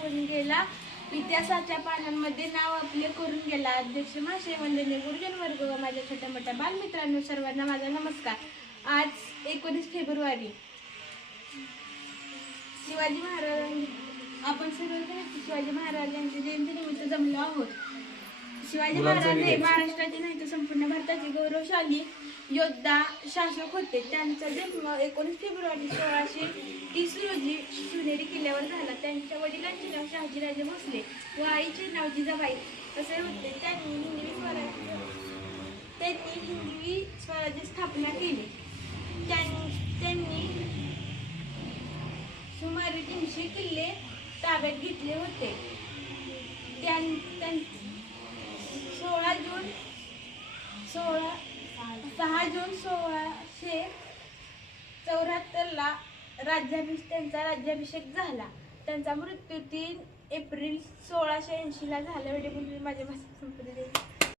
होऊन गेला, इतिहासाच्या पानांमध्ये नाव आपले करून गेला. अध्यक्ष महाशय, वंदनीय गुरुजन वर्ग व माझ्या छोट्या मोठ्या बालमित्रांनो, सर्वांना माझा नमस्कार. आज 19 फेब्रुवारी शिवाजी महाराज, आपण सर्वजण शिवाजी महाराजांच्या जयंतीनिमित्त जमलो आहोत. शिवाजी महाराज हे महाराष्ट्राचे नाही तर संपूर्ण भारताचे गौरवशाली योद्धा शासक होते. त्यांचा जन्म 19 फेब्रुवारी 1630 रोजी शिवनेरी किल्ल्यावर झाला. त्यांच्या वडिलांचे नाव शहाजीराजे भोसले व आईचे नाव जिजाबाई असे होते. त्यांनी हिंदवी स्वराज्य स्थापना केली. त्यांनी सुमारे 300 किल्ले ताब्यात घेतले होते. 6 जून 1674 ला त्यांचा राज्याभिषेक झाला. त्यांचा मृत्यू 3 एप्रिल 1680 ला झाला. माझ्या भाषेत संपले.